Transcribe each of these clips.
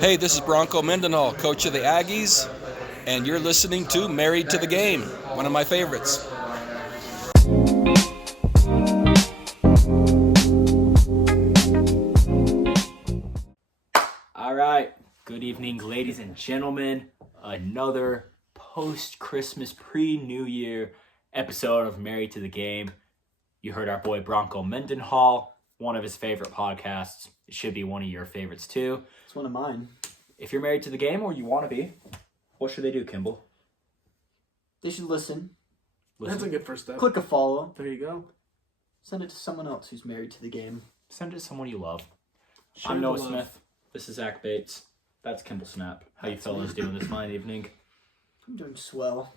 Hey, this is Bronco Mendenhall, coach of the Aggies, and you're listening to Married to the Game, one of my favorites. All right, good evening, ladies and gentlemen. Another post-Christmas, pre-New Year episode of Married to the Game. You heard our boy Bronco Mendenhall, one of his favorite podcasts. It should be one of your favorites too. It's one of mine. If you're married to the game, or you want to be, what should they do, Kimball? They should listen. That's a good first step. Click a follow. There you go. Send it to someone else who's married to the game. Send it to someone you love. Share I'm the Noah love. Smith. This is Zach Bates. That's Kimball Snap. How you fellas doing this fine evening? I'm doing swell.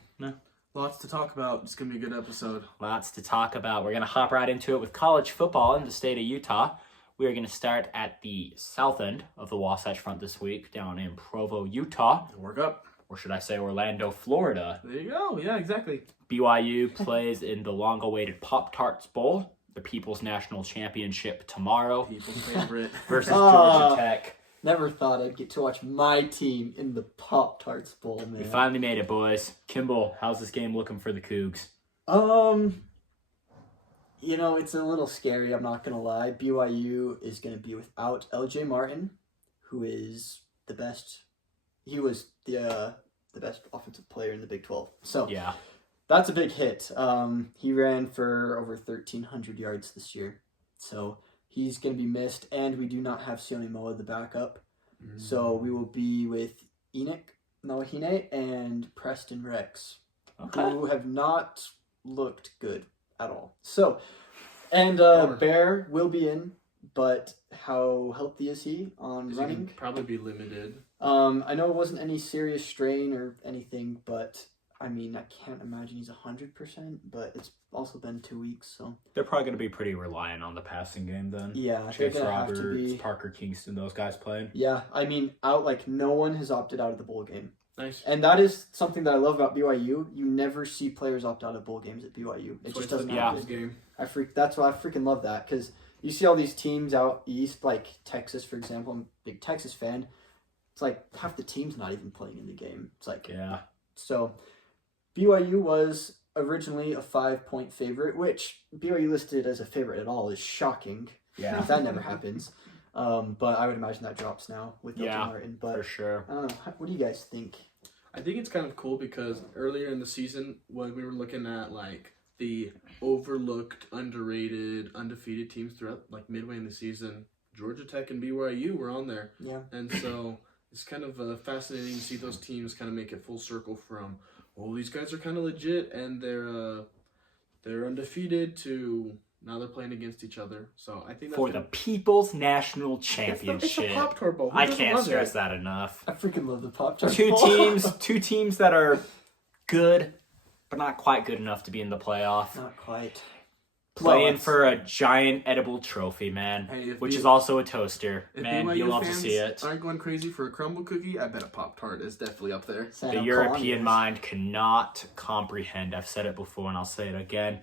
Lots to talk about. It's going to be a good episode. Lots to talk about. We're going to hop right into it with college football in the state of Utah. We are going to start at the south end of the Wasatch Front this week, down in Provo, Utah. Work up. Or should I say Orlando, Florida. There you go. Yeah, exactly. BYU plays in the long-awaited Tarts Bowl, the People's National Championship tomorrow, People's favorite. versus Georgia Tech. Never thought I'd get to watch my team in the Pop-Tarts Bowl, man. We finally made it, boys. Kimball, how's this game looking for the Cougs? You know, it's a little scary, I'm not going to lie. BYU is going to be without LJ Martin, who is the best. He was the best offensive player in the Big 12. So, Yeah. that's a big hit. He ran for over 1,300 yards this year. So, he's going to be missed, and we do not have Sione Moa, the backup. So, we will be with Enoch Nawahine and Preston Rex, Okay. who have not looked good at all. So, and Bummer. Bear will be in, but how healthy is he on He's running? going to probably be limited. I know it wasn't any serious strain or anything, but I mean, I can't imagine he's 100%, but it's also been 2 weeks, so. They're probably going to be pretty reliant on the passing game then. Yeah, they're Chase going to have Roberts, to be. Parker Kingston, those guys playing. Yeah, I mean, no one has opted out of the bowl game. Nice. And that is something that I love about BYU. You never see players opt out of bowl games at BYU. It just doesn't Yeah. happen. Game. That's why I freaking love that, because you see all these teams out east, like Texas, for example. I'm a big Texas fan. It's like half the team's not even playing in the game. It's like, Yeah. so BYU was originally a 5-point favorite, which BYU listed as a favorite at all is shocking. Yeah. That never happens. But I would imagine that drops now with LJ Yeah, Martin. For But sure. I don't know. What do you guys think? I think it's kind of cool because earlier in the season, when we were looking at like the overlooked, underrated, undefeated teams throughout like midway in the season, Georgia Tech and BYU were on there. Yeah. And so it's kind of fascinating to see those teams kind of make it full circle from, oh, these guys are kind of legit and they're undefeated to now they're playing against each other. So I think that's For the People's National Championship. It's the Pop-Tart Bowl. Who I doesn't can't love stress it? that enough. I freaking love the Pop-Tarts Two Bowl. teams that are good, but not quite good enough to be in the playoff. Not quite. Playing Well, for a giant edible trophy, man, Hey, if which B- is also a toaster. If Man, BYU you love to fans see it. aren't going crazy for a crumble cookie, I bet a Pop-Tart is definitely up there. The European mind cannot comprehend. I've said it before and I'll say it again.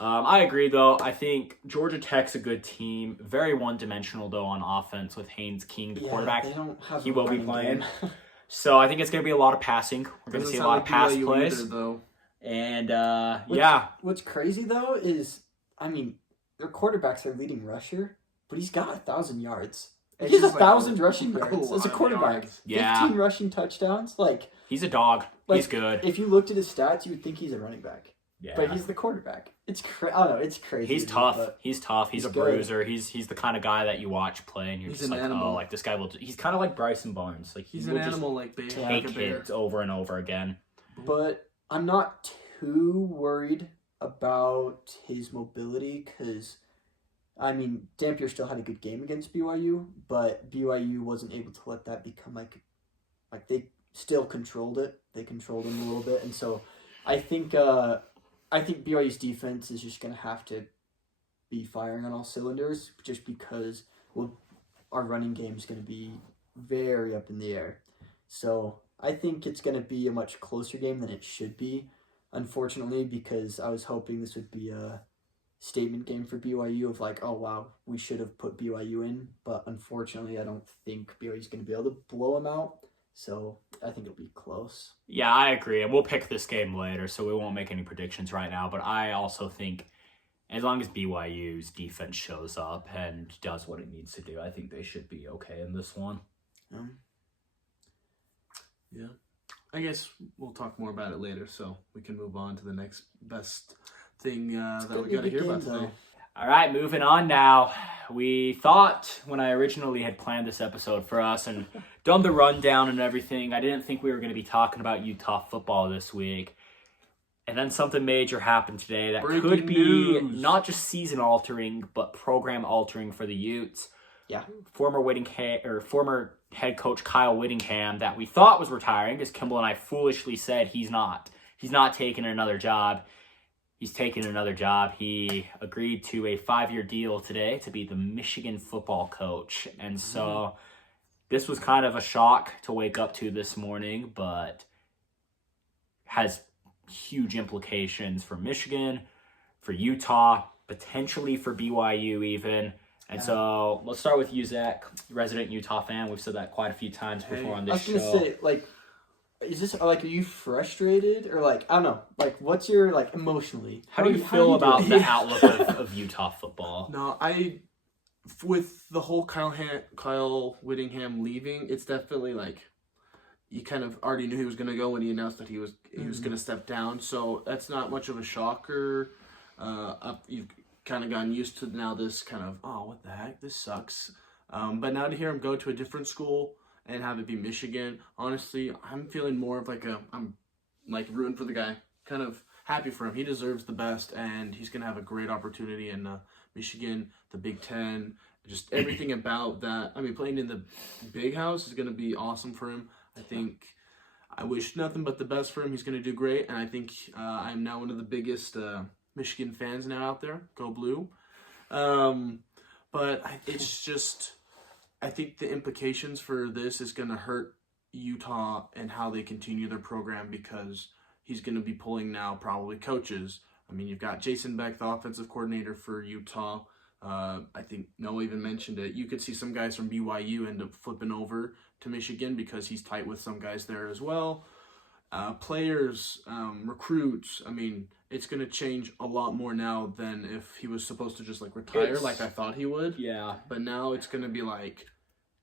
I agree, though. I think Georgia Tech's a good team. Very one-dimensional, though, on offense with Haynes King, the quarterback. They don't have He a will be running playing. game. So I think it's going to be a lot of passing. We're going to Doesn't see a sound lot like of pass BYU plays. either, though. And, What's crazy, though, is, I mean, their quarterback's their leading rusher, but he's got 1,000 yards. It's He has just like 1,000 a rushing lot yards as a of quarterback. yards. Yeah. 15 rushing touchdowns. Like, he's a dog. He's Like, good. if you looked at his stats, you would think he's a running back. Yeah. But he's the quarterback. It's I don't know. It's crazy. He's to me, tough. but He's tough. He's he's a good. bruiser. He's the kind of guy that you watch play and you're He's just an like, animal. oh, like this guy will. He's kind of like Bryson Barnes. Like He's he an will just animal like Bear. take after Bear. hits over and over again. But I'm not too worried about his mobility because, I mean, Dampier still had a good game against BYU, but BYU wasn't able to let that become like they still controlled it. They controlled him a little bit, and so I think BYU's defense is just gonna have to be firing on all cylinders, just because our running game is gonna be very up in the air. So I think it's gonna be a much closer game than it should be. Unfortunately, because I was hoping this would be statement game for BYU of like, oh wow, we should have put BYU in, but unfortunately I don't think BYU's going to be able to blow them out. So I think it'll be close. Yeah, I agree. And we'll pick this game later, so we won't make any predictions right now. But I also think as long as BYU's defense shows up and does what it needs to do, I think they should be okay in this one. Yeah. I guess we'll talk more about it later, so we can move on to the next best thing that we got to hear about today. All right, moving on now. We thought when I originally had planned this episode for us and done the rundown and everything, I didn't think we were going to be talking about Utah football this week. And then something major happened today that could be not just season altering, but program altering for the Utes. Yeah. Former head coach Kyle Wittingham that we thought was retiring, because Kimball and I foolishly said he's not. He's not taking another job. He's taking another job. He agreed to a 5-year deal today to be the Michigan football coach. And so this was kind of a shock to wake up to this morning, but has huge implications for Michigan, for Utah, potentially for BYU even. And so let's start with you, Zach, resident Utah fan. We've said that quite a few times before on this show. I was going to say, like, is this, like, are you frustrated? Or, like, I don't know. Like, what's your, like, emotionally? How do you feel about the outlook of Utah football? No, with the whole Kyle Whittingham leaving, it's definitely, like, you kind of already knew he was going to go when he announced that he was going to step down. So that's not much of a shocker. You've kind of gotten used to now this kind of, oh, what the heck, this sucks. But now to hear him go to a different school and have it be Michigan, honestly, I'm feeling more of I'm like rooting for the guy, kind of happy for him. He deserves the best, and he's going to have a great opportunity in Michigan, the Big Ten, just everything about that. I mean, playing in the Big House is going to be awesome for him. I wish nothing but the best for him. He's going to do great, and I think I'm now one of the biggest Michigan fans now out there. Go Blue. But it's just, I think the implications for this is going to hurt Utah and how they continue their program, because he's going to be pulling now probably coaches. I mean, you've got Jason Beck, the offensive coordinator for Utah. I think Noah even mentioned it. You could see some guys from BYU end up flipping over to Michigan because he's tight with some guys there as well. Players, recruits, I mean, it's going to change a lot more now than if he was supposed to just like retire like I thought he would. Yeah. But now it's going to be like,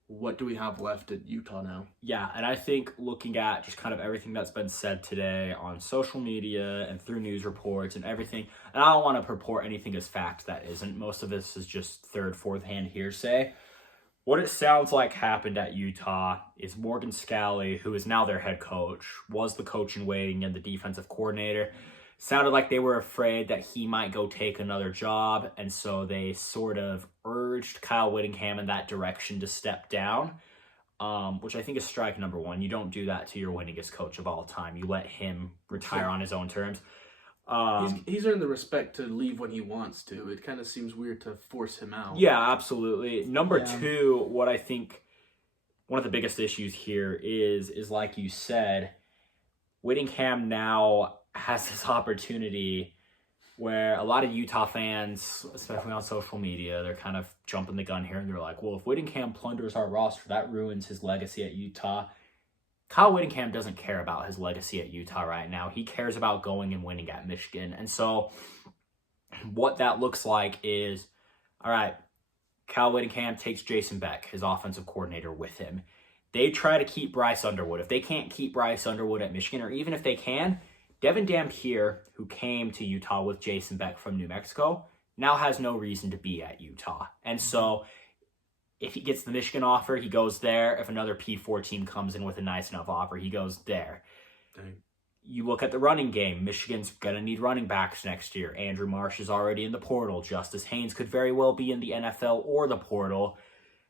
what do we have left at Utah now? Yeah, and I think looking at just kind of everything that's been said today on social media and through news reports and everything, and I don't want to purport anything as fact that isn't. Most of this is just third, fourth-hand hearsay. What it sounds like happened at Utah is Morgan Scalley, who is now their head coach, was the coach in waiting and the defensive coordinator. Sounded like they were afraid that he might go take another job, and so they sort of urged Kyle Whittingham in that direction to step down, which I think is strike number one. You don't do that to your winningest coach of all time. You let him retire on his own terms. He's earned the respect to leave when he wants to. It kind of seems weird to force him out. Yeah, absolutely. Number two, what I think one of the biggest issues here is like you said, Whittingham now has this opportunity where a lot of Utah fans, especially on social media, they're kind of jumping the gun here and they're like, well, if Whittingham plunders our roster, that ruins his legacy at Utah. Kyle Whittingham doesn't care about his legacy at Utah right now. He cares about going and winning at Michigan. And so what that looks like is, all right, Kyle Whittingham takes Jason Beck, his offensive coordinator, with him. They try to keep Bryce Underwood. If they can't keep Bryce Underwood at Michigan, or even if they can, Devin Dampier, who came to Utah with Jason Beck from New Mexico, now has no reason to be at Utah. And so if he gets the Michigan offer, he goes there. If another P4 team comes in with a nice enough offer, he goes there. Dang. You look at the running game. Michigan's going to need running backs next year. Andrew Marsh is already in the portal. Justice Haynes could very well be in the NFL or the portal.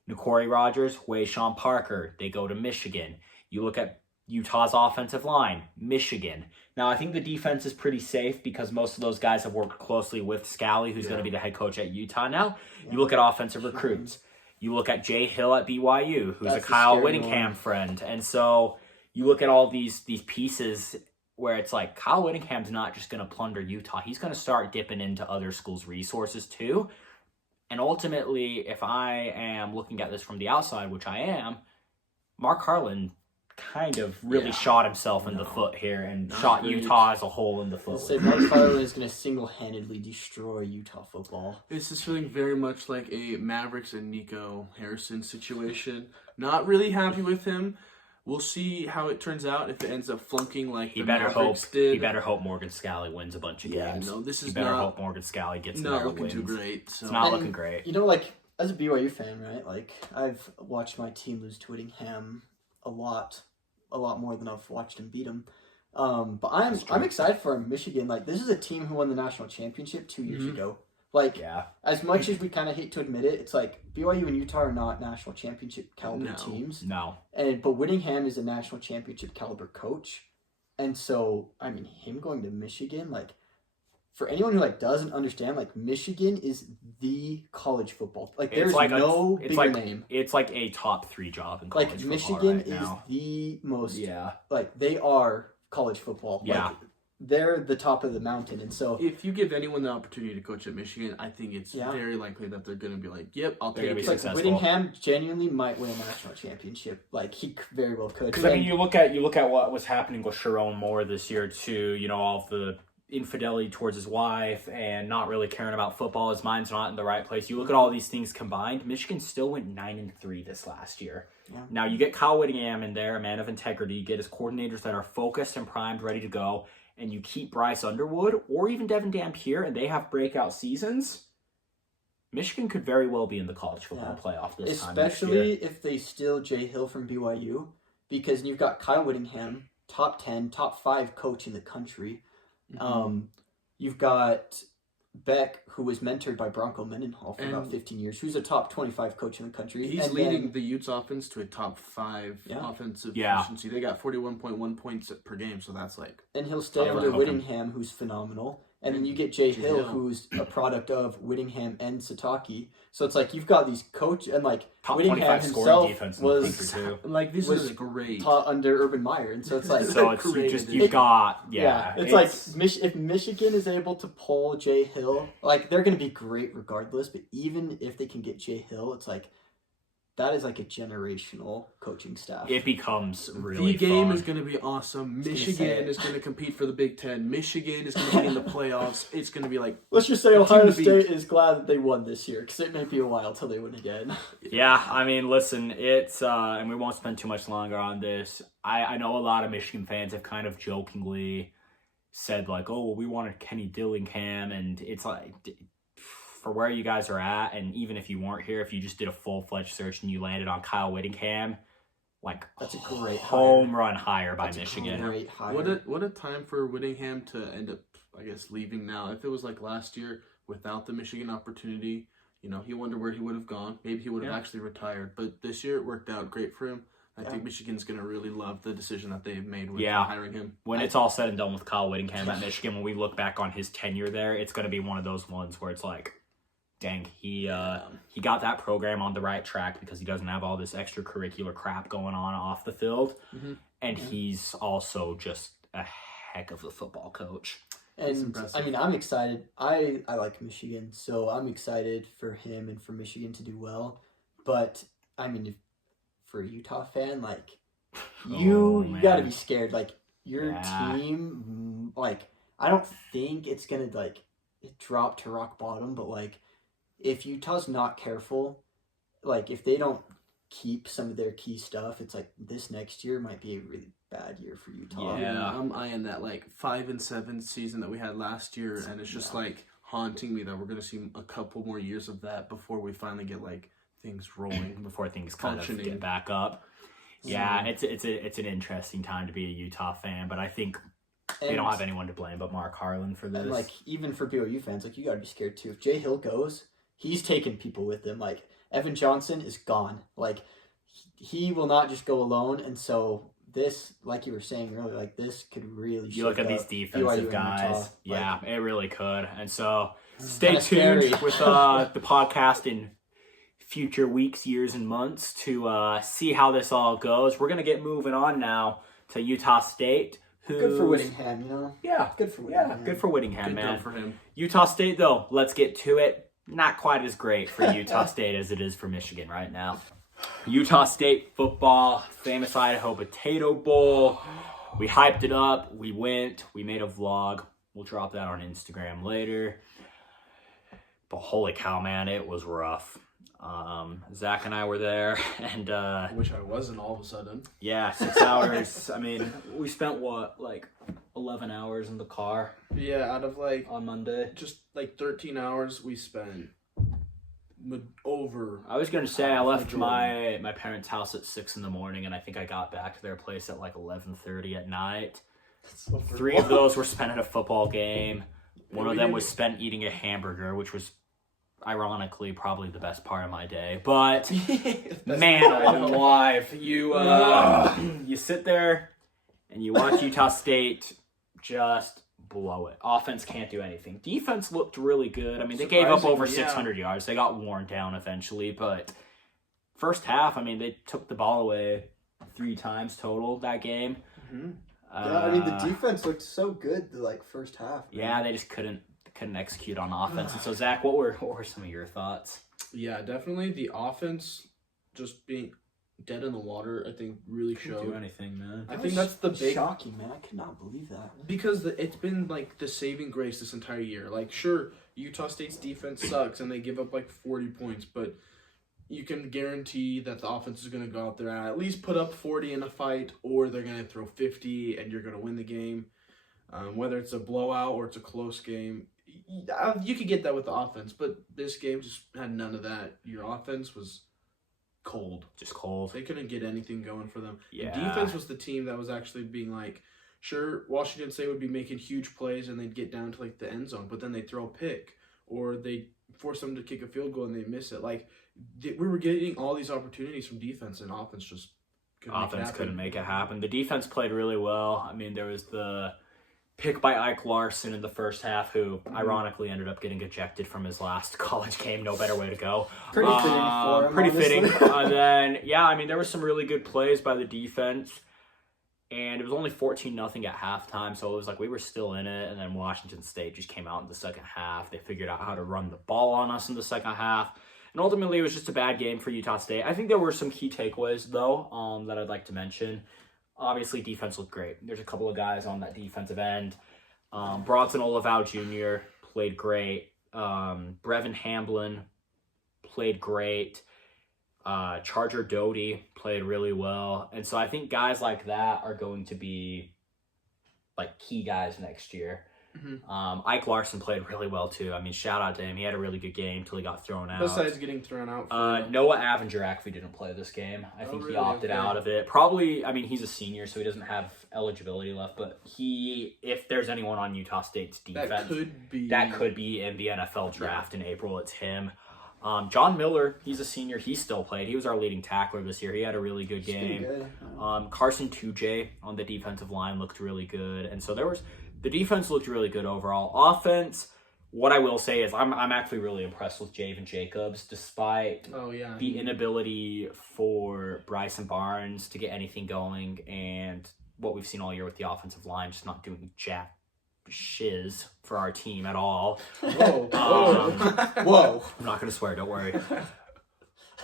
N'Kory Rogers, Wayshawn Parker, they go to Michigan. You look at Utah's offensive line, Michigan. Now, I think the defense is pretty safe because most of those guys have worked closely with Scalley, who's going to be the head coach at Utah now. You look at offensive recruits. You look at Jay Hill at BYU, who's a Kyle Whittingham friend. And so you look at all these pieces where it's like Kyle Whittingham's not just going to plunder Utah. He's going to start dipping into other schools' resources too. And ultimately, if I am looking at this from the outside, which I am, Mark Harlan kind of really shot himself in the foot here and shot Utah as a whole in the foot. I'll say Mark Harlan is going to single-handedly destroy Utah football. This is feeling very much like a Mavericks and Nico Harrison situation. Not really happy with him. We'll see how it turns out if it ends up flunking like the Mavericks did. He better hope Morgan Scalley wins a bunch of games. No, this is he better hope Morgan Scalley gets not looking too great. So. It's not looking great. You know, like, as a BYU fan, right, like, I've watched my team lose to Wittingham a lot more than I've watched him beat him. But I'm excited for Michigan. Like, this is a team who won the national championship 2 years ago. Like, as much as we kind of hate to admit it, it's like BYU and Utah are not national championship caliber teams. No. But Wittingham is a national championship caliber coach. And so, I mean, him going to Michigan, like, for anyone who, like, doesn't understand, like, Michigan is the college football. Like, there's no bigger name. It's like a top 3 job in college football Michigan right now. is the most, like, they are college football. Yeah. Like, they're the top of the mountain, and so if you give anyone the opportunity to coach at Michigan, I think it's very likely that they're going to be like, "Yep, I'll take it." Like Wittingham genuinely might win a national championship. Like he very well could. Because I mean, you look at what was happening with Sharon Moore this year too. You know, all of the infidelity towards his wife and not really caring about football. His mind's not in the right place. You look at all these things combined. Michigan still went 9-3 this last year. Yeah. Now you get Kyle Whittingham in there, a man of integrity. You get his coordinators that are focused and primed, ready to go. And you keep Bryce Underwood or even Devin Dampier, and they have breakout seasons, Michigan could very well be in the college football playoff this time. Especially if they steal Jay Hill from BYU, because you've got Kyle Whittingham, top 10, top 5 coach in the country. You've got Beck, who was mentored by Bronco Mendenhall for about 15 years, who's a top 25 coach in the country. He's leading the Utes offense to a top 5 offensive efficiency. They got 41.1 points per game, so that's like... And he'll stay under Wittingham, who's phenomenal. And then you get Jay Hill, who's a product of Wittingham and Sataki. So it's like you've got these coach and like top Whittingham himself was like this is great taught under Urban Meyer, and so it's like you've got it's like if Michigan is able to pull Jay Hill, like they're going to be great regardless. But even if they can get Jay Hill, it's like that is like a generational coaching staff. It becomes really The game fun. is going to be awesome. Michigan is going to compete for the Big Ten. Michigan is going to be in the playoffs. It's going to be like... Let's just say Ohio State is glad that they won this year, because it may be a while till they win again. Yeah, I mean, listen, it's... and we won't spend too much longer on this. I know a lot of Michigan fans have kind of jokingly said, like, oh, well, we wanted Kenny Dillingham, and it's like... For where you guys are at, and even if you weren't here, if you just did a full-fledged search and you landed on Kyle Whittingham, like that's a great home run hire by Michigan. Great hire. What a time for Whittingham to end up, I guess, leaving now. If it was like last year without the Michigan opportunity, you know, he wondered where he would have gone. Maybe he would have actually retired. But this year it worked out great for him. I think Michigan's going to really love the decision that they've made with hiring him. When it's all said and done with Kyle Whittingham at Michigan, when we look back on his tenure there, it's going to be one of those ones where it's like, dang, he got that program on the right track because he doesn't have all this extracurricular crap going on off the field. And he's also just a heck of a football coach. And I mean, I'm excited. I like Michigan, so I'm excited for him and for Michigan to do well. But I mean, for a Utah fan, like you got to be scared. Like your team, like I don't think it's gonna like drop to rock bottom, but like if Utah's not careful, like if they don't keep some of their key stuff, it's like this next year might be a really bad year for Utah. Yeah, I'm eyeing that like 5-7 season that we had last year, and it's just like haunting me that we're gonna see a couple more years of that before we finally get like things rolling, before things kind of get back up. Yeah, it's an interesting time to be a Utah fan, but I think they don't have anyone to blame but Mark Harlan for this. And like even for BYU fans, like you gotta be scared too. If Jay Hill goes, he's taking people with him. Like Evan Johnson is gone. Like he will not just go alone, and so this, like you were saying earlier, like this could really. You look at these defensive guys, yeah, it really could. And so stay tuned with the podcast in future weeks, years, and months to see how this all goes. We're gonna get moving on now to Utah State, Good for Wittingham, you know? Yeah. Good for Wittingham. Yeah, good for Wittingham, Good man. job for him. Utah State, though, let's get to it. Not quite as great for Utah State as it is for Michigan right now. Utah State football, famous Idaho Potato Bowl. We hyped it up. We went. We made a vlog. We'll drop that on Instagram later. But holy cow, man, it was rough. Zach and I were there, and I wish I wasn't all of a sudden. yeah, 6 hours. I mean, we spent what, like 11 hours in the car Yeah, out of like on Monday. just like 13 hours we spent over. I was gonna say I left my parents' house at 6 a.m, and I think I got back to their place at like 11:30 at night. So 3 of those were spent at a football game. One Yeah, of we them did- was spent eating a hamburger, which was ironically probably the best part of my day. But man alive, you sit there and you watch Utah State just blow it. Offense can't do anything. Defense looked really good. I mean, they gave up over Surprisingly, yeah. 600 yards. They got worn down eventually, but first half, I mean, they took the ball away 3 times total that game. Mhm. Yeah, I mean, the defense looked so good the first half. Man. Yeah, they just couldn't execute on offense. And so, Zach, what were some of your thoughts? Yeah, definitely the offense just being dead in the water, I think really Couldn't showed. do anything, man. I think that's the big shocking, man. I could not believe that. because it's been like the saving grace this entire year. Like, sure, Utah State's defense sucks and they give up like 40 points, but you can guarantee that the offense is going to go out there and at least put up 40 in a fight, or they're going to throw 50 and you're going to win the game. Whether it's a blowout or it's a close game, you could get that with the offense, but this game just had none of that. Your offense was cold. Just cold. They couldn't get anything going for them. Yeah. The defense was the team that was actually being like, sure, Washington State would be making huge plays and they'd get down to like the end zone, but then they'd throw a pick or they force them to kick a field goal and they miss it. Like, we were getting all these opportunities from defense, and offense just Couldn't make it happen. The defense played really well. I mean, there was the pick by Ike Larson in the first half, who ironically ended up getting ejected from his last college game. No better way to go. Pretty fitting for him. Pretty fitting. honestly. Then, yeah, I mean, there were some really good plays by the defense. And it was only 14-0 at halftime, so it was like we were still in it. And then Washington State just came out in the second half. They figured out how to run the ball on us in the second half. And ultimately, it was just a bad game for Utah State. I think there were some key takeaways, though, that I'd like to mention. Obviously, defense looked great. There's a couple of guys on that defensive end. Bronson Olivau Jr. played great. Brevin Hamblin played great. Charger Doty played really well. And so I think guys like that are going to be like key guys next year. Mhm. Ike Larson played really well too. I mean, shout out to him. He had a really good game until he got thrown out. Besides getting thrown out. For, Noah Avenger actually didn't play this game. I think he really? opted Okay. out of it. Probably, I mean, he's a senior, so he doesn't have eligibility left. But if there's anyone on Utah State's defense, that could be in the NFL draft in April, it's him. John Miller, he's a senior. He still played. He was our leading tackler this year. He had a really good It's pretty game. good. Carson Tujay on the defensive line looked really good. And so the defense looked really good overall. Offense, what I will say is I'm actually really impressed with Javen Jacobs, despite the inability for Bryson Barnes to get anything going and what we've seen all year with the offensive line just not doing jack shiz for our team at all. Whoa. Whoa. I'm not going to swear, don't worry.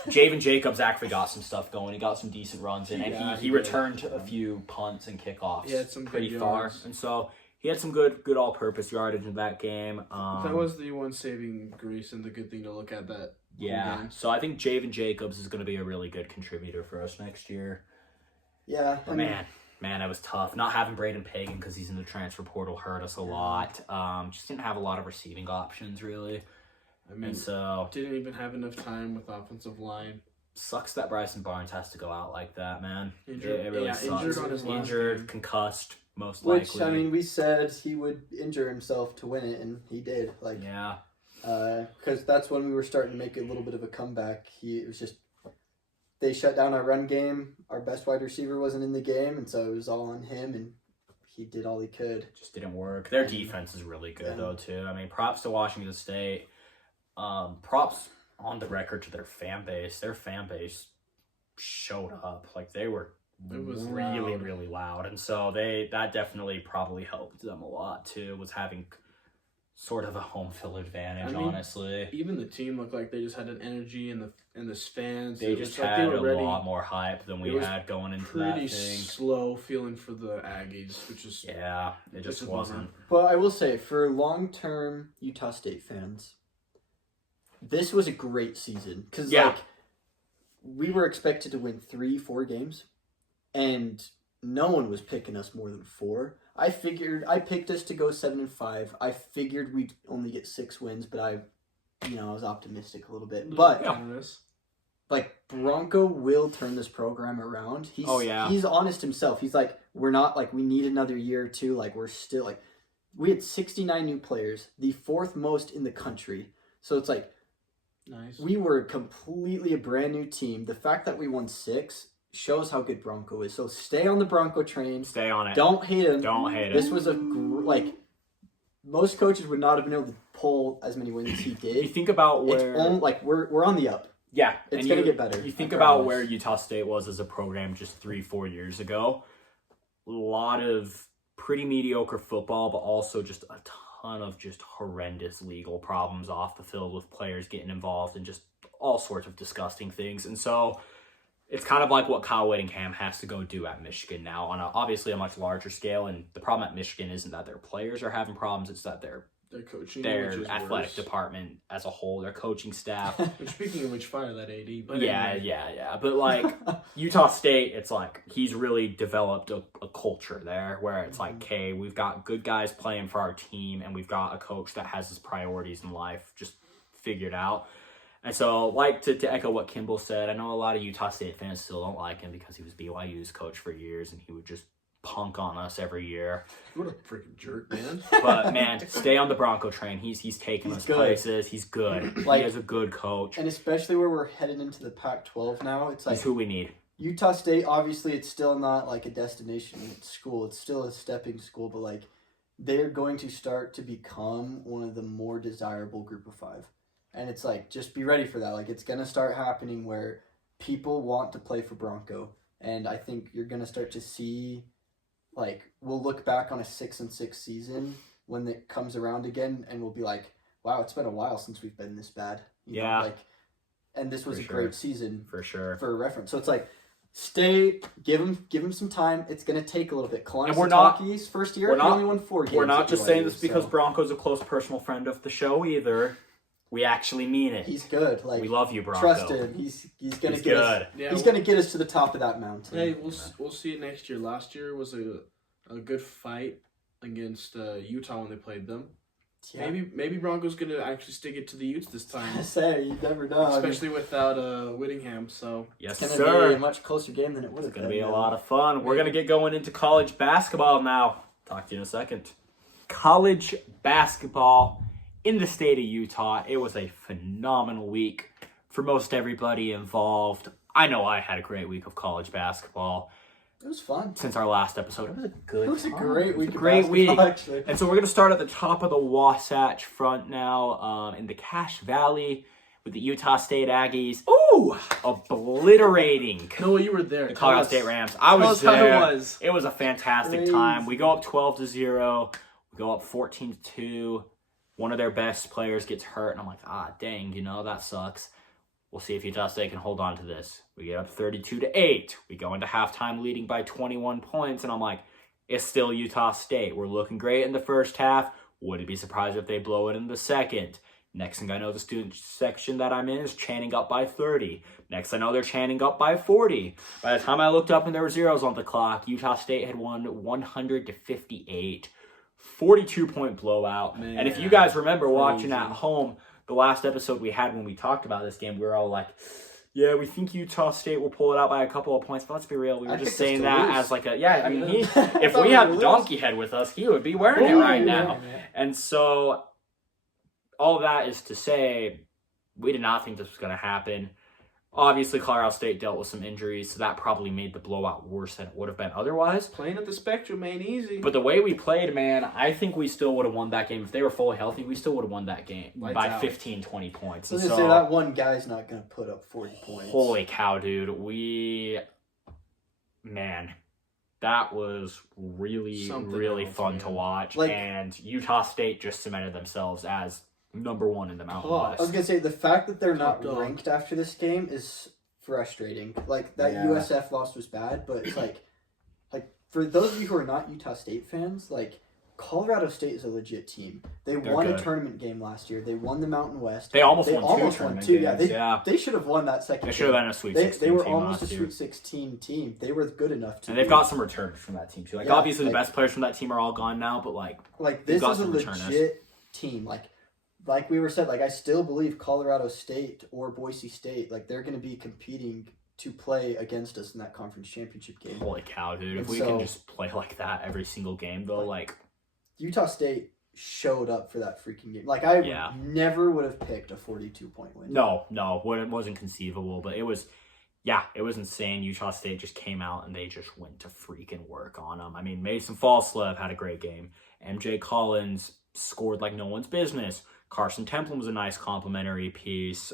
Javen Jacobs actually got some stuff going. He got some decent runs in, and Yeah, he he did. returned a few punts and kickoffs He had some pretty good far. yards. And so he had some good all-purpose yardage in that game. That was the one saving grace and the good thing to look at that. Yeah, game. so I think Javen Jacobs is going to be a really good contributor for us next year. Yeah. But man, that was tough. Not having Braden Pagan because he's in the transfer portal hurt us a lot. Just didn't have a lot of receiving options, really. I mean, And so didn't even have enough time with offensive line. sucks that Bryson Barnes has to go out like that, man. Injured. It really Yeah, sucks. injured on his last Injured, game. concussed, most Which, likely. I mean, we said he would injure himself to win it, and he did. Yeah. Because that's when we were starting to make a little bit of a comeback. It was just, they shut down our run game. Our best wide receiver wasn't in the game, and so it was all on him, and he did all he could. Just didn't work. Their defense is really good, though, too. I mean, props to Washington State. Props on the record to their fan base. Their fan base showed up. Like, they were It was really, loud. really loud. And so that definitely probably helped them a lot too, was having sort of a home field advantage, honestly. Even the team looked like they just had an energy and the fans. They just had a lot more hype than we had going into that thing. Pretty slow feeling for the Aggies, which is it just wasn't. But I will say, for long-term Utah State fans, this was a great season because we were expected to win 3-4 games, and no one was picking us more than 4. I picked us to go 7-5. I figured we'd only get 6 wins, but I was optimistic a little bit. But Bronco will turn this program around. He's honest himself. He's like, we're not we need another year or two. We're still we had 69 new players, the 4th most in the country. So it's nice. We were completely a brand new team. The fact that we won 6 shows how good Bronco is. So stay on the Bronco train. Stay on it. Don't hate him. Don't hate it. This was most coaches would not have been able to pull as many wins as he did. You think about where we're on the up. Yeah, it's gonna get better. You think about where Utah State was as a program just 3-4 years ago. A lot of pretty mediocre football, but also just a ton of just horrendous legal problems off the field with players getting involved and just all sorts of disgusting things. And so it's kind of like what Kyle Wittingham has to go do at Michigan now on obviously a much larger scale. And the problem at Michigan isn't that their players are having problems; it's that their coaching, their athletic department as a whole, their coaching staff. Speaking of which, fire that AD. But yeah. But Utah State, it's he's really developed a culture there where it's okay, we've got good guys playing for our team, and we've got a coach that has his priorities in life just figured out. And so, to echo what Kimball said, I know a lot of Utah State fans still don't like him because he was BYU's coach for years, and he would just punk on us every year. What a freaking jerk, man. But, man, stay on the Bronco train. He's taking us places. He's good. He is a good coach. And especially where we're headed into the Pac-12 now, it's he's who we need. Utah State, obviously, it's still not a destination school. It's still a stepping school, but, they're going to start to become one of the more desirable group of 5. And it's just be ready for that. It's going to start happening where people want to play for Bronco. And I think you're going to start to see, we'll look back on a 6-6 season when it comes around again, and we'll be like, wow, it's been a while since we've been this bad. You know, and this was a great season. For sure. For reference. So it's give him some time. It's going to take a little bit. And we're not, first year, he only won 4 games. We're not just saying this because Bronco's a close personal friend of the show either. We actually mean it. He's good. We love you, Bronco. Trust him. He's gonna get us. Yeah, he's gonna get us to the top of that mountain. Hey, we'll see it next year. Last year was a good fight against Utah when they played them. Yeah. Maybe Bronco's gonna actually stick it to the Utes this time. I say you never know, especially without Wittingham. So yes, it's gonna be a much closer game than it would have been. It's gonna be a lot of fun. We're gonna get going into college basketball now. Talk to you in a second. College basketball. In the state of Utah, it was a phenomenal week for most everybody involved. I know I had a great week of college basketball. It was fun. Since our last episode, it was a good. It was a great week. Actually. And so we're going to start at the top of the Wasatch Front now, in the Cache Valley with the Utah State Aggies. Ooh, obliterating. No, you were there. The Colorado State Rams. I was there. It was a fantastic time. We go up 12-0. We go up 14-2. One of their best players gets hurt, and I'm like, dang, that sucks. We'll see if Utah State can hold on to this. We get up 32-8. We go into halftime leading by 21 points, and I'm like, it's still Utah State. We're looking great in the first half. Wouldn't be surprised if they blow it in the second. Next thing I know, the student section that I'm in is chanting up by 30. Next I know, they're chanting up by 40. By the time I looked up and there were zeros on the clock, Utah State had won 100-58. 42-point blowout. Man, and if you guys remember watching at home, the last episode we had when we talked about this game, we were all like, yeah, we think Utah State will pull it out by a couple of points. But let's be real, we were just saying that as if we had Donkey Head with us, he would be wearing it right now. And so all that is to say, we did not think this was going to happen. Obviously, Colorado State dealt with some injuries, so that probably made the blowout worse than it would have been otherwise. Playing at the Spectrum ain't easy. But the way we played, man, I think we still would have won that game. If they were fully healthy, we still would have won that game by 15, 20 points. I was going to say, that one guy's not going to put up 40 points. Holy cow, dude. that was really, Something really else, fun man. to watch. Like- and Utah State just cemented themselves as number one in the Mountain Oh, I was West. gonna say the fact that they're not Top dog. ranked after this game is frustrating. Like that Yeah. USF loss was bad, but it's like for those of you who are not Utah State fans, like Colorado State is a legit team. They They're won good. a tournament game last year. They won the Mountain West. They almost They won almost two won tournament two. games. Yeah, they should have won that second. They should have been a Sweet They 16 were team almost a last year. Sweet 16 team. They were good enough to. And they've got some returns from that team too. Like Yeah, obviously the like- best players from that team are all gone now, but like like they've this got is a some returners. legit team. Like we were said, like I still believe Colorado State or Boise State, like they're going to be competing to play against us in that conference championship game. holy cow, dude. If And we so- can just play like that every single game though, like Utah State showed up for that freaking game. Like I Yeah. never would have picked a 42-point win. no, it wasn't conceivable, but it was insane. Utah State just came out and they just went to freaking work on them. I mean, Mason Falslev had a great game. MJ Collins scored like no one's business. Carson Templin was a nice complimentary piece.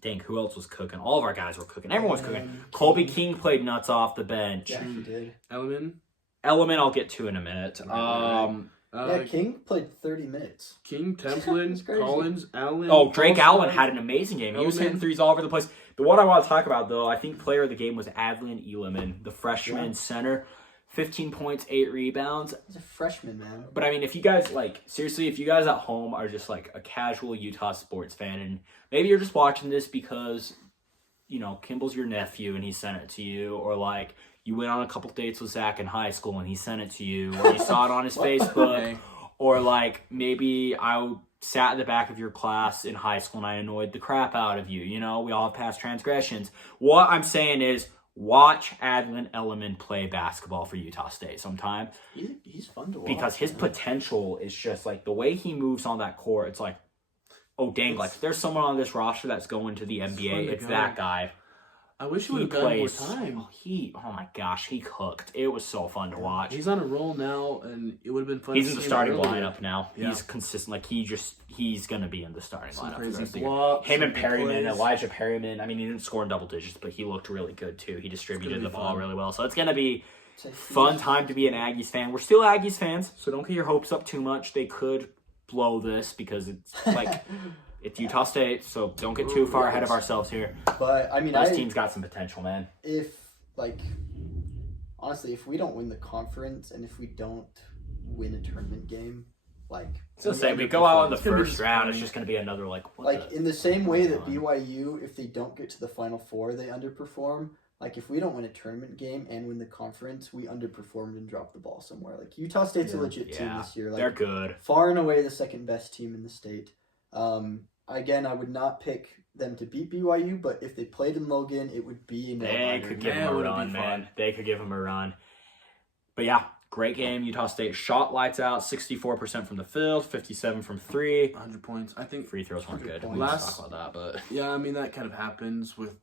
Dang, who else was cooking? All of our guys were cooking. Everyone was cooking. Colby King played nuts off the bench. Yeah, he did. Element. I'll get to in a minute. Yeah, King played 30 minutes. King, That's Templin, crazy. Collins, Allen. Drake Falslev. Allen had an amazing game. He was hitting Element. threes all over the place. The one I want to talk about, though, I think player of the game was Adlin Eeleman, the freshman Yeah. center. 15 points, 8 rebounds. He's a freshman, man. But I mean, if you guys, seriously, if you guys at home are just a casual Utah sports fan, and maybe you're just watching this because, Kimball's your nephew and he sent it to you, or you went on a couple dates with Zach in high school and he sent it to you, or you saw it on his Facebook, Hey. or maybe I sat in the back of your class in high school and I annoyed the crap out of you. We all have past transgressions. What I'm saying is, watch Adlin Element play basketball for Utah State sometime, He's fun to watch. because his man. potential is just the way he moves on that court. It's oh dang, if there's someone on this roster that's going to the NBA, fun to it's go. that guy. I wish he He would have gotten more plays. time. Oh my gosh, he cooked. It was so fun to watch. He's on a roll now, and it would have been fun. He's to in the see him starting earlier. lineup now. Yeah. He's consistent. He's gonna be in the starting Some lineup for the crazy rest of the year. blocks. Him and some big Perryman, plays. Elijah Perryman. I mean, he didn't score in double digits, but he looked really good too. He distributed be the ball fun. really well. So it's gonna be It's a fun huge- time to be an Aggies fan. We're still Aggies fans, so don't get your hopes up too much. They could blow this because it's it's Utah State, so don't get too far ahead of ourselves here. But I mean, This team's got some potential, man. Honestly, if we don't win the conference and if we don't win a tournament game, So say we go out in the It's gonna be first round, it's disappointing. just gonna be another in the same way that going BYU, if they don't get to the Final Four, they underperform. If we don't win a tournament game and win the conference, we underperformed and dropped the ball somewhere. Utah State's a legit team yeah, this year. they're good. Far and away the second best team in the state. Again, I would not pick them to beat BYU, but if they played in Logan, it would be a They no-brainer. could give Yeah, him a would it be run, fun? man. They could give him a run. But yeah, great game. Utah State shot lights out. 64% from the field, 57 from three. 100 points. I think. Free throws weren't good. 100 We didn't points. talk about that, but Yeah, I mean that kind of happens with it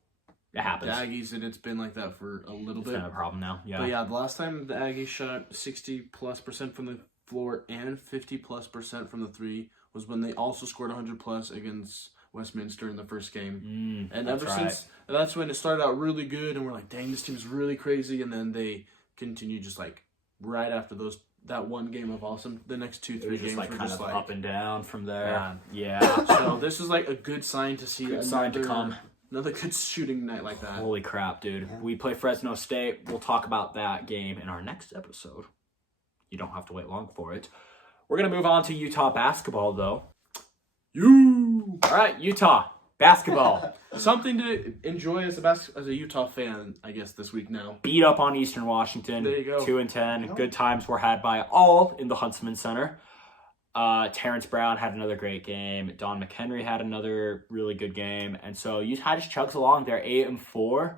the happens. Aggies, and it's been like that for a little It's bit. kind of a problem now. Yeah. But yeah, the last time the Aggies shot 60+% from the floor and 50+% from the three was when they also scored 100+ against Westminster in the first game. And that's ever right. since, that's when it started out really good, and we're like, dang, this team's really crazy. And then they continue just right after that one game of awesome, the next 2-3 It was games just were kind just of up and down from there. Yeah. Yeah. So this is a good sign to see Good sign to another- come. Another good shooting night like that. Holy crap, dude. Yeah. We play Fresno State. We'll talk about that game in our next episode. You don't have to wait long for it. We're going to move on to Utah basketball, though. All right, Utah basketball. Something to enjoy as a Utah fan, I guess, this week now. Beat up on Eastern Washington. There you go. 2-10. Yeah. Good times were had by all in the Huntsman Center. Terrence Brown had another great game. Don McHenry had another really good game. And so Utah just chugs along. They're 8-4.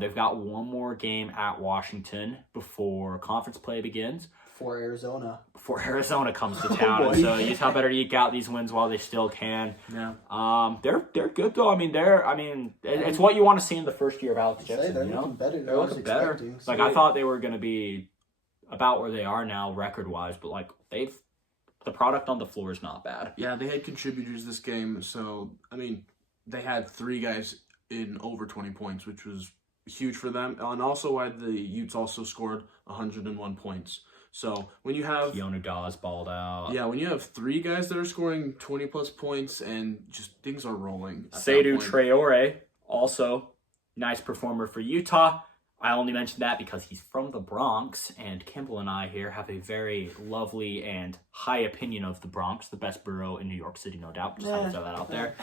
They've got one more game at Washington before conference play begins. For Arizona. Before Arizona comes to town. boy. And so Utah better eke out these wins while they still can. Yeah. They're good though. It's what you want to see in the first year of Alex Say Jepson. they're You looking know? better than They're I was looking better. expecting. Like I thought they were going to be about where they are now record wise, but the product on the floor is not bad. Yeah, they had contributors this game, so, they had 3 guys in over 20 points, which was huge for them, and also why the Utes also scored 101 points. So when you have Keanu Dawes balled out. Yeah, when you have 3 guys that are scoring 20-plus points and just things are rolling. Seydou Traore, also nice performer for Utah. I only mentioned that because he's from the Bronx, and Kimball and I here have a very lovely and high opinion of the Bronx, the best borough in New York City, no doubt. Just had to throw that out there.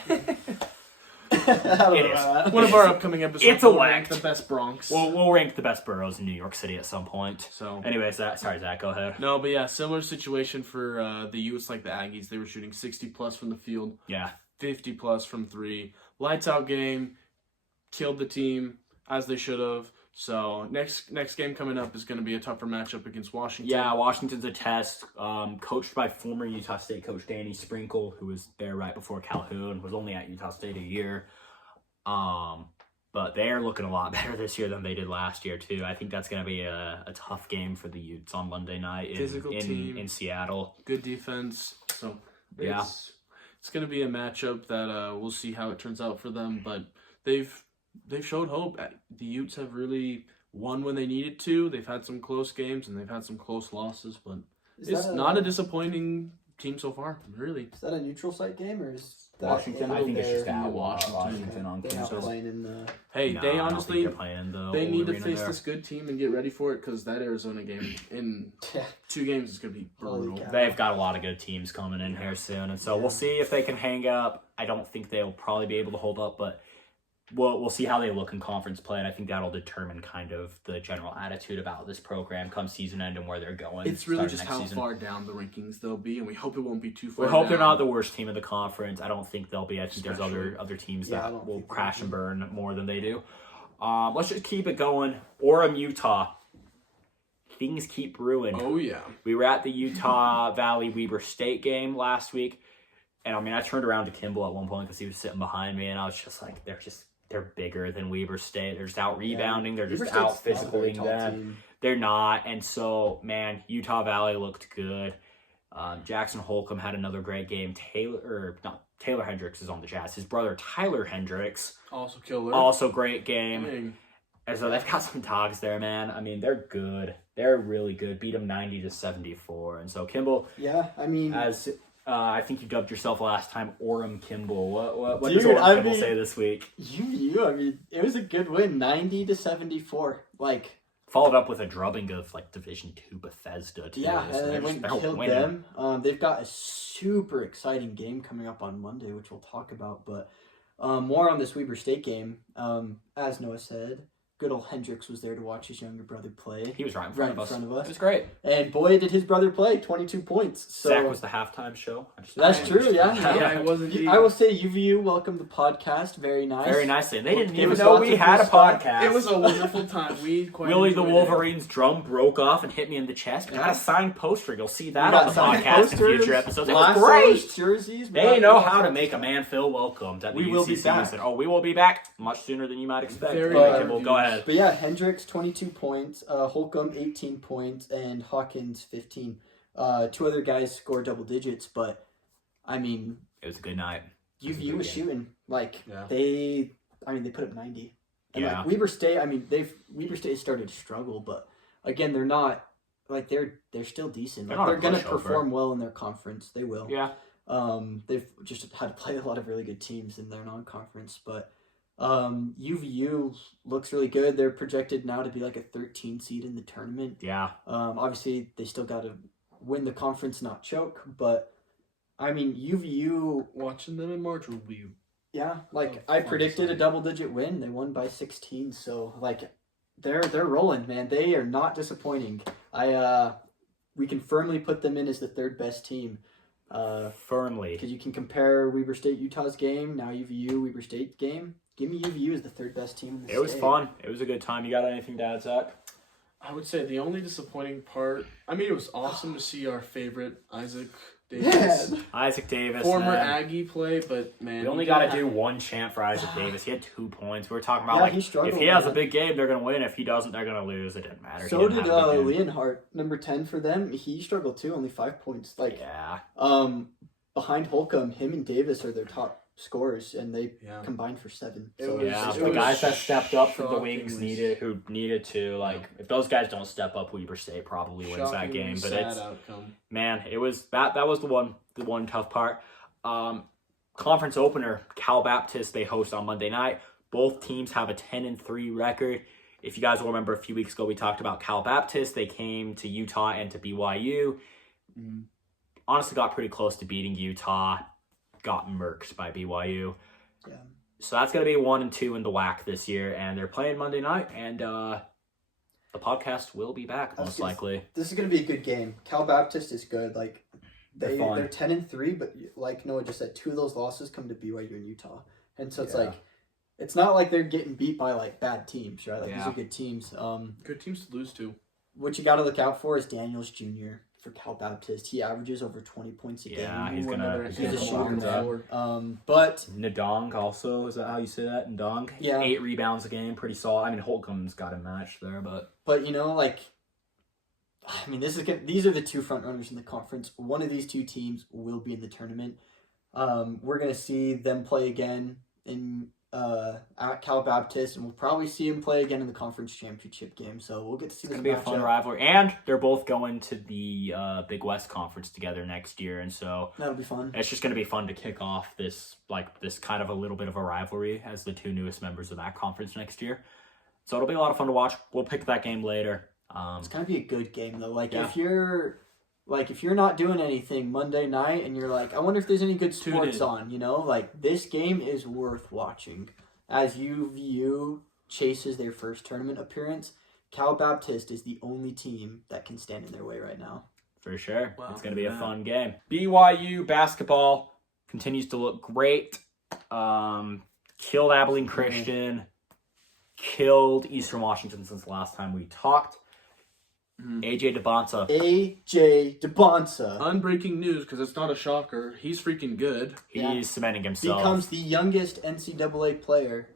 It is. One of our upcoming episodes. It's a we'll rank whack. the best Bronx. We'll rank the best boroughs in New York City at some point. So, anyways, sorry, Zach, go ahead. No, but yeah, similar situation for the Utes like the Aggies. They were shooting 60-plus from the field. Yeah. 50-plus from 3. Lights out game. Killed the team, as they should have. So, next game coming up is going to be a tougher matchup against Washington. Yeah, Washington's a test. Coached by former Utah State coach Danny Sprinkle, who was there right before Calhoun, was only at Utah State a year. But they're looking a lot better this year than they did last year, too. I think that's going to be a tough game for the Utes on Monday night in Seattle. Good defense. So, yeah. It's going to be a matchup that we'll see how it turns out for them. But they've showed hope. The Utes have really won when they needed to. They've had some close games and they've had some close losses, but it's not a disappointing team so far, really. Is that a neutral site game or is that Washington? I think it's just at Washington on they're campus. not playing in the... Hey, No, they I don't honestly think they're playing the they old need to arena face there. this good team and get ready for it because that Arizona game in 2 games is going to be brutal. They've got a lot of good teams coming in here soon, and so we'll see if they can hang up. I don't think they'll probably be able to hold up, but we'll see how they look in conference play, and I think that'll determine kind of the general attitude about this program come season end and where they're going. It's really just how far down the rankings they'll be, and we hope it won't be too far We hope down. they're not the worst team in the conference. I don't think they'll be. I think there's other teams that will crash and burn more than they do. Let's just keep it going. Orem, Utah. Things keep brewing. Oh, yeah. We were at the Utah Valley Weber State game last week, and I mean, I turned around to Kimball at one point because he was sitting behind me, and I was just like, they're bigger than Weber State. They're just out rebounding. They're just out physicaling them. They're not. And so, man, Utah Valley looked good. Jackson Holcomb had another great game. Taylor Hendricks is on the Jazz. His brother Tyler Hendricks. Also killer. Also great game. Dang. And so they've got some dogs there, man. I mean, they're good. They're really good. Beat them 90-74. And so Kimball. Yeah, I mean, as I think you dubbed yourself last time, Orem Kimball. What does Orem Kimball say this week? UVU, I mean, it was a good win, 90-74. Like, followed up with a drubbing of like Division II Bethesda too. Yeah, so and they went and killed them. They've got a super exciting game coming up on Monday, which we'll talk about. But more on this Weber State game. As Noah said, good old Hendricks was there to watch his younger brother play. He was right in front of us. It was great. And boy, did his brother play, 22 points. So Zach was the halftime show. That's true, yeah. Yeah, it wasn't. I will say UVU welcomed the podcast. Very nice. Very nicely. And they didn't Give even us know lots we of had a good stuff. podcast. It was a wonderful time. Willie the Wolverine's drum broke off and hit me in the chest. We got a signed poster. You'll see that on the podcast in future episodes. It was great. Jerseys. They know how to make a man feel welcomed at the We will be UCC back. season. Oh, we will be back much sooner than you might expect. Very Go ahead. But yeah, Hendricks 22 points, Holcomb 18 points, and Hawkins 15. 2 other guys scored double digits, but I mean, it was a good night. UVU was shooting like they put up 90. And Yeah. like Weber State, I mean, Weber State started to struggle, but again, they're not like they're still decent. Like, they're gonna perform well in their conference. They will. Yeah. They've just had to play a lot of really good teams in their non-conference, but UVU looks really good. They're projected now to be like a 13 seed in the tournament. Yeah. Obviously they still got to win the conference, not choke, but I mean UVU watching them in March will be. Yeah, like I predicted a double-digit win. They won by 16, so like they're rolling, man. They are not disappointing. We can firmly put them in as the 3rd best team. Firmly. Because you can compare Weber State Utah's game, now UVU Weber State game. Give me UVU as the 3rd best team in the state. It was fun. It was a good time. You got anything to add, Zach? I would say the only disappointing part, I mean, it was awesome to see our favorite Isaac Davis. Yes. Isaac Davis, former man. Aggie play, but man. We only got to do one chant for Isaac Davis. He had 2 points. We were talking about he if he has a big game, they're going to win. If he doesn't, they're going to lose. It didn't matter. So did Leonhardt, number 10 for them. He struggled too, only 5 points. Like, behind Holcomb, him and Davis are their top scores, and they Yeah. combined for 7. It So was- Yeah, it the was guys that stepped up from the wings shockingly- needed to. Like, if those guys don't step up, Weber State probably wins that shockingly game. But sad it's outcome. man, it was that was the one tough part. Conference opener, Cal Baptist, they host on Monday night. Both teams have a 10-3 record. If you guys will remember, a few weeks ago we talked about Cal Baptist. They came to Utah and to BYU. Honestly, got pretty close to beating Utah. Got murked by BYU. Yeah. So that's going to be 1-2 in the WAC this year, and they're playing Monday night, and the podcast will be back most likely. This is going to be a good game. Cal Baptist is good. Like They're fun. they're 10-3, but like Noah just said, 2 of those losses come to BYU and Utah, and so it's like it's not like they're getting beat by like bad teams, right? Like these are good teams. Good teams to lose to. What you got to look out for is Daniels Jr. for Cal Baptist. He averages over 20 points a game. Yeah, he's Another gonna a shooter, shooter. But Nadong also, is that how you say that? Nadong? Yeah. 8 rebounds a game, pretty solid. I mean, Holcomb's got a match there, but you know, like, I mean, these are the 2 front runners in the conference. One of these 2 teams will be in the tournament. We're gonna see them play again at Cal Baptist, and we'll probably see them play again in the conference championship game. So we'll get to see. it's gonna be a fun rivalry, and they're both going to the Big West Conference together next year, and so That'll be fun. it's just gonna be fun to kick off this kind of a little bit of a rivalry as the 2 newest members of that conference next year. So it'll be a lot of fun to watch. We'll pick that game later. It's gonna be a good game though. Like Yeah. if you're not doing anything Monday night and you're like, I wonder if there's any good sports on, you know, like this game is worth watching. As UVU chases their first tournament appearance, Cal Baptist is the only team that can stand in their way right now. For sure. Wow. It's going to be a fun game. BYU basketball continues to look great. Killed Abilene Christian. Killed Eastern Washington since the last time we talked. AJ Dybantsa. AJ Dybantsa Unbreaking news, because it's not a shocker. He's freaking good. He's cementing himself. becomes the youngest NCAA player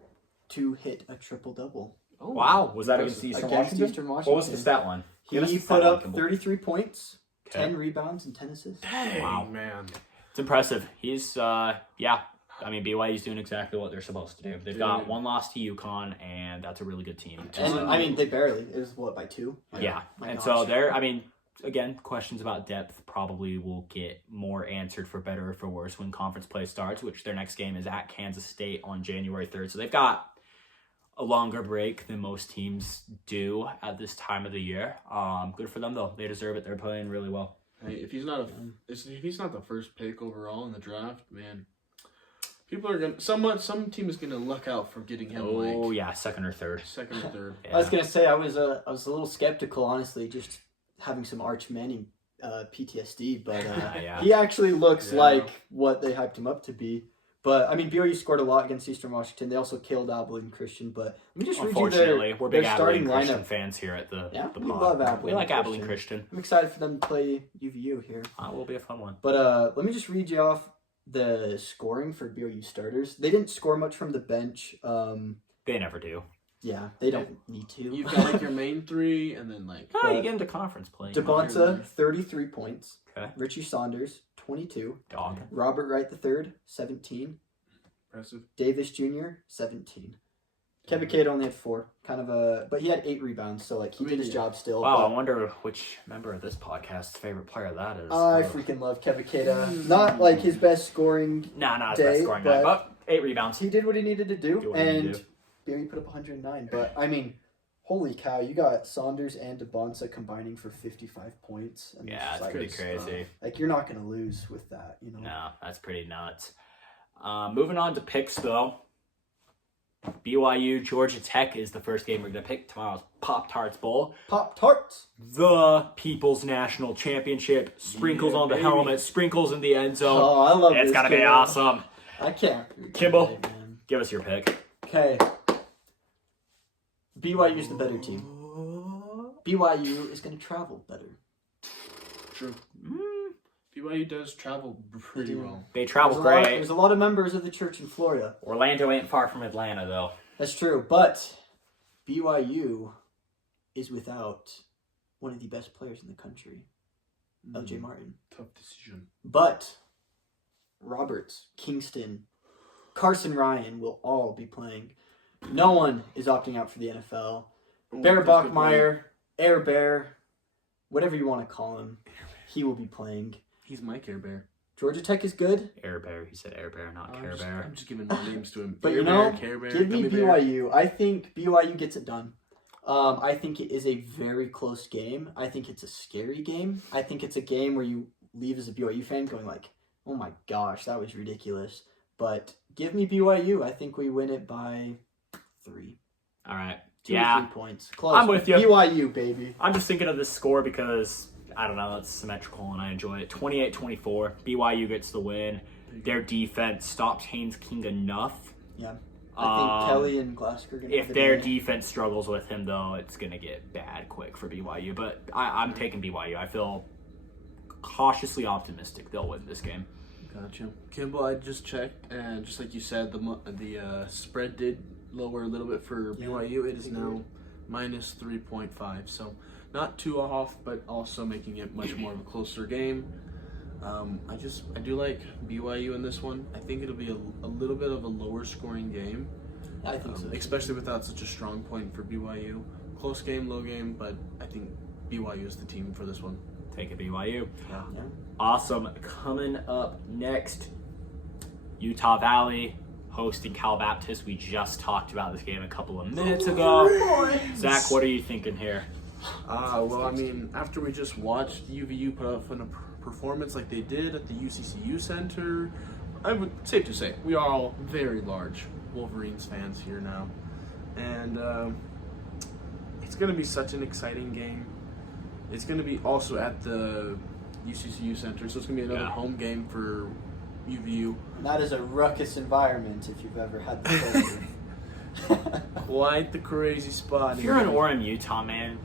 to hit a triple-double. Oh, Wow. Was that against Eastern Washington? Eastern What Washington. was the stat line? Give us He the stat put line, up Kimball. 33 points, Okay. 10 rebounds, and 10 assists. Dang, Wow. man. It's impressive. He's, I mean, BYU's doing exactly what they're supposed to do. They've got 1 loss to UConn, and that's a really good team. And I mean, they barely. It was what, by 2? Yeah. My And gosh. so they're, I mean, again, questions about depth probably will get more answered for better or for worse when conference play starts, which their next game is at Kansas State on January 3rd. So they've got a longer break than most teams do at this time of the year. Good for them, though. They deserve it. They're playing really well. Hey, if he's not the first pick overall in the draft, man, people are gonna some team is gonna luck out for getting him like Yeah, second or third. second or third. Yeah. I was gonna say I was a little skeptical, honestly, just having some Arch Manning PTSD, but Yeah. he actually looks Yeah. like what they hyped him up to be. But I mean, BYU scored a lot against Eastern Washington. They also killed Abilene Christian. But let me just read you Unfortunately, we're their big starting Abilene Christian lineup. fans here at the Yeah, the we pod. love Abilene We like Abilene Christian. Christian. I'm excited for them to play UVU here. It will be a fun one. But let me just read you off the scoring for BYU starters. They didn't score much from the bench. They never do. Yeah, they don't need to. You've got like your main 3, and then like Oh, you get into conference play. Dybantsa, 33 points. Okay. Richie Saunders, 22. Dog. Robert Wright III, 17. impressive. Davis Jr., 17. Kevin Cade only had 4. But he had 8 rebounds, so like he did his job still. Wow, I but wonder which member of this podcast's favorite player that is. I freaking love Kevin Cade. Not like his best scoring. Nah, it's day, best scoring guy, but- but 8 rebounds. He did what he needed to do, Do what he needed and to do. BYU put up 109. But I mean, holy cow, you got Saunders and Dybantsa combining for 55 points. And Yeah, it's it's like, pretty crazy. like you're not gonna lose with that, you know. No, that's pretty nuts. Moving on to picks, though. BYU Georgia Tech is the first game we're going to pick. Tomorrow's Pop-Tarts Bowl. Pop Tarts. The People's National Championship. Sprinkles Yeah, on the baby. helmet. Sprinkles in the end zone. Oh, I love It's this going to be game. awesome. I can't. Kimball. Man. Give us your pick. Okay. BYU's the better team. BYU is going to travel better. True. BYU does travel pretty do. well. They travel There's great. a lot of members of the church in Florida. Orlando ain't far from Atlanta, though. That's true, but BYU is without one of the best players in the country, LJ Martin. Tough decision. But Roberts, Kingston, Carson Ryan will all be playing. No one is opting out for the NFL. Bear Bachmeier, Air Bear, whatever you want to call him, he will be playing. He's Mike Air Bear. Georgia Tech is good. Air Bear. He said Air Bear, not Care Bear. I'm just giving more names to him. But Air you know, Bear, Care Bear, give me Gummy Bear. BYU. I think BYU gets it done. I think it is a very close game. I think it's a scary game. I think it's a game where you leave as a BYU fan going like, oh my gosh, that was ridiculous. But give me BYU. I think we win it by 3. All right. 2 or 3 points. Close. I'm with you. BYU, baby. I'm just thinking of this score because, I don't know, it's symmetrical and I enjoy it. 28-24. BYU gets the win. Their defense stops Haynes King enough. Yeah. I think Kelly and Glasgow are going to If their defense struggles with him, though, it's going to get bad quick for BYU. But I'm taking BYU. I feel cautiously optimistic they'll win this game. Gotcha. Kimball, I just checked, and just like you said, the spread did lower a little bit for BYU. It is now minus 3.5, so not too off, but also making it much more of a closer game. I do like BYU in this one. I think it'll be a little bit of a lower scoring game. I think so. Especially without such a strong point for BYU. Close game, low game, but I think BYU is the team for this one. Take it BYU. Yeah. Awesome. Coming up next, Utah Valley hosting Cal Baptist. We just talked about this game a couple of minutes ago. Zach, what are you thinking here? Well, I mean, after we just watched UVU put up a performance like they did at the UCCU Center, I would safe to say we are all very large Wolverines fans here now, and it's going to be such an exciting game. It's going to be also at the UCCU Center, so it's going to be another home game for UVU. And that is a ruckus environment if you've ever had the pleasure. Quite the crazy spot. If you're in Orem, Utah, man,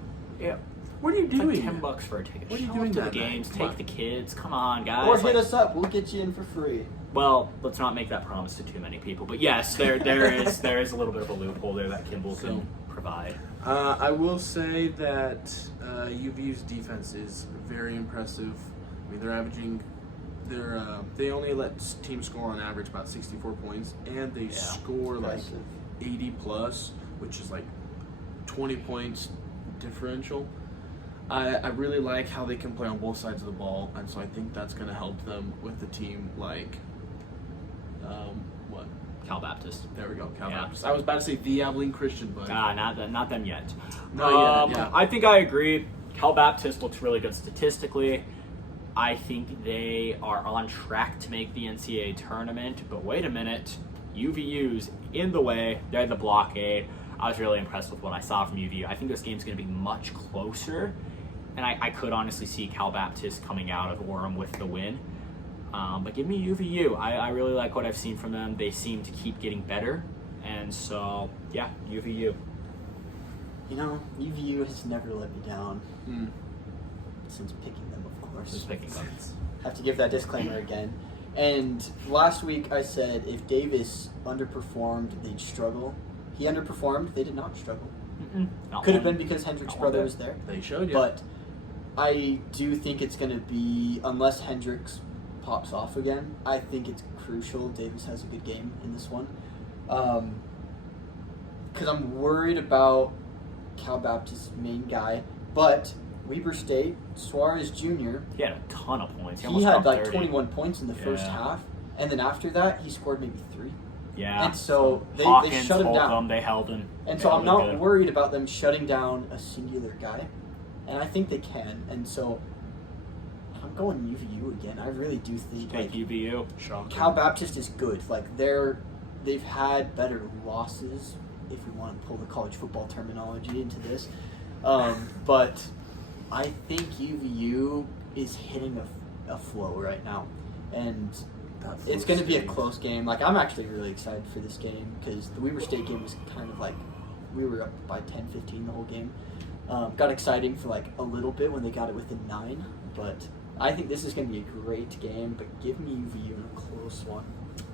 what are you it's doing? like $10 for a ticket. What are you Show doing up to the that night? games, Come take on. the kids. Come on, guys. Or hit us up. We'll get you in for free. Well, let's not make that promise to too many people. But yes, there is a little bit of a loophole there that Kimball can provide. I will say that UVU's defense is very impressive. I mean, they're averaging, they only let teams score on average about 64 points, and they score Impressive. like 80 plus, which is like 20 points differential. I really like how they can play on both sides of the ball, and so I think that's going to help them with the team like, what? Cal Baptist. There we go, Cal Yeah. Baptist. I was about to say the Abilene Christian, but Not them yet. Not yet, yeah. I think I agree. Cal Baptist looks really good statistically. I think they are on track to make the NCAA tournament. But wait a minute, UVU's in the way. They're the blockade. I was really impressed with what I saw from UVU. I think this game's going to be much closer, and I could honestly see Cal Baptist coming out of Orem with the win. But give me UVU. I really like what I've seen from them. They seem to keep getting better, and so yeah, UVU. You know, UVU has never let me down since picking them, of course. Just picking them. Have to give that disclaimer again. And last week I said if Davis underperformed, they'd struggle. He underperformed. They did not struggle. Could have been because Hendrick's brother was there. they showed you. But I do think it's going to be, unless Hendricks pops off again, I think it's crucial Davis has a good game in this one. Because I'm worried about Cal Baptist's main guy. But Weber State, Suarez Jr., He had a ton of points. he almost had dropped like 30. 21 points in the first half. And then after that, he scored maybe 3. Yeah. And so they Hawkins, shut him down. Holcomb, they held him. And They so held I'm him not good. worried about them shutting down a singular guy. And I think they can. And so I'm going UVU again. I really do think Take like, UVU. Cal Baptist is good. Like they've had better losses, if we want to pull the college football terminology into this. But I think UVU is hitting a flow right now. And it's going to be a close game. Like, I'm actually really excited for this game because the Weber State game was kind of like we were up by 10-15 the whole game. Got exciting for like a little bit when they got it within 9, but I think this is going to be a great game. But give me UVU in a close one.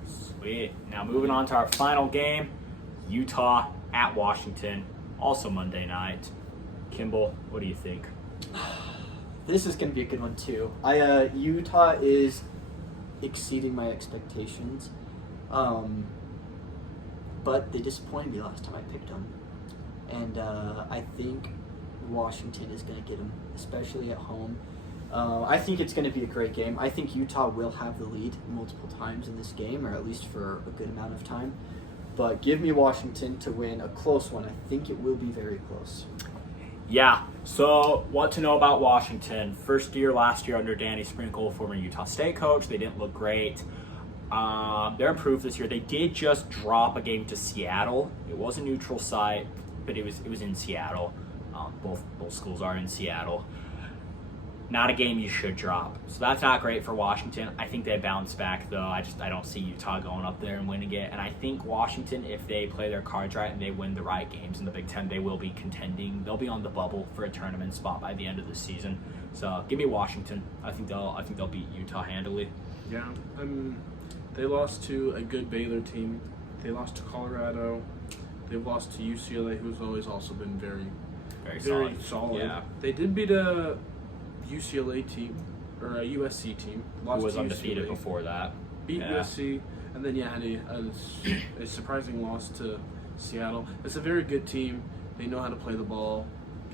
Sweet. Now moving on to our final game, Utah at Washington, also Monday night. Kimball, what do you think? This is going to be a good one too. Utah is exceeding my expectations. but they disappointed me last time I picked them. And I think Washington is going to get them, especially at home. I think it's going to be a great game. I think Utah will have the lead multiple times in this game, or at least for a good amount of time. But give me Washington to win a close one. I think it will be very close. Yeah, so what to know about Washington. First year last year under Danny Sprinkle, former Utah State coach. They didn't look great. They're improved this year. They did just drop a game to Seattle. It was a neutral site, but it was in Seattle. Both schools are in Seattle. Not a game you should drop. So that's not great for Washington. I think they bounce back, though. I don't see Utah going up there and winning it. And I think Washington, if they play their cards right and they win the right games in the Big Ten, they will be contending. They'll be on the bubble for a tournament spot by the end of the season. So give me Washington. I think they'll beat Utah handily. Yeah, they lost to a good Baylor team. They lost to Colorado. They've lost to UCLA, who's always also been very solid. Yeah. They did beat a UCLA team, or a USC team. Lost Who was to undefeated UCLA, before that. beat Yeah. USC, and then had a surprising loss to Seattle. It's a very good team. They know how to play the ball.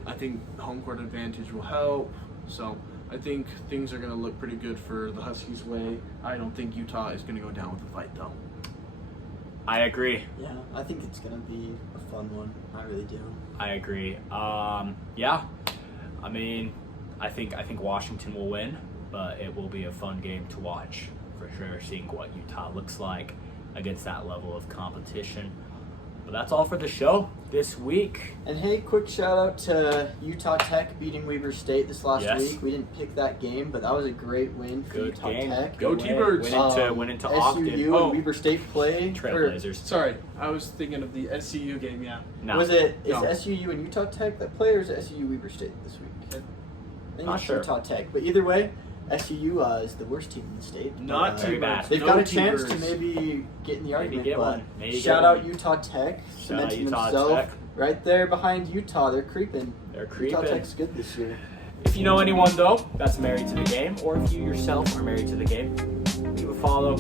I think home court advantage will help. So I think things are going to look pretty good for the Huskies' way. I don't think Utah is going to go down with a fight, though. I agree. Yeah, I think it's going to be a fun one. I really do. I agree. Yeah. I mean, I think Washington will win, but it will be a fun game to watch for sure, seeing what Utah looks like against that level of competition. But that's all for the show this week. And hey, quick shout out to Utah Tech beating Weber State this last week. We didn't pick that game, but that was a great win for Good Utah game. Tech. Go T-Birds! Went into Ogden. SUU and Weber State play. Trailblazers. Sorry, I was thinking of the SCU game, yeah. No. Is No. SUU and Utah Tech that play, or is it SUU Weber State this week? I think Not it's sure. Utah Tech. But either way, SUU is the worst team in the state. Not very bad. They've No got a chance to T-Birds. maybe get in the argument. get but one. Maybe shout get out one. Utah Tech, Shout out cementing Utah themselves Tech. right there behind Utah. They're creeping. They're Utah creeping. Tech's good this year. If you know anyone, though, that's married to the game, or if you yourself are married to the game, leave a follow,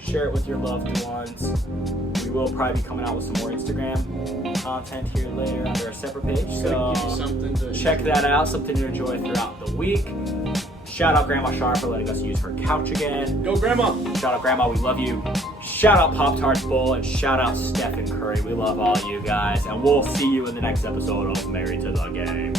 share it with your loved ones. We will probably be coming out with some more Instagram content here later under a separate page. So Give you something to check that out, something to enjoy throughout the week. Shout out Grandma Shar for letting us use her couch again. Go, Grandma! Shout out Grandma, we love you. Shout out Pop Tarts Bowl, and shout out Stephen Curry. We love all you guys, and we'll see you in the next episode of Married to the Game.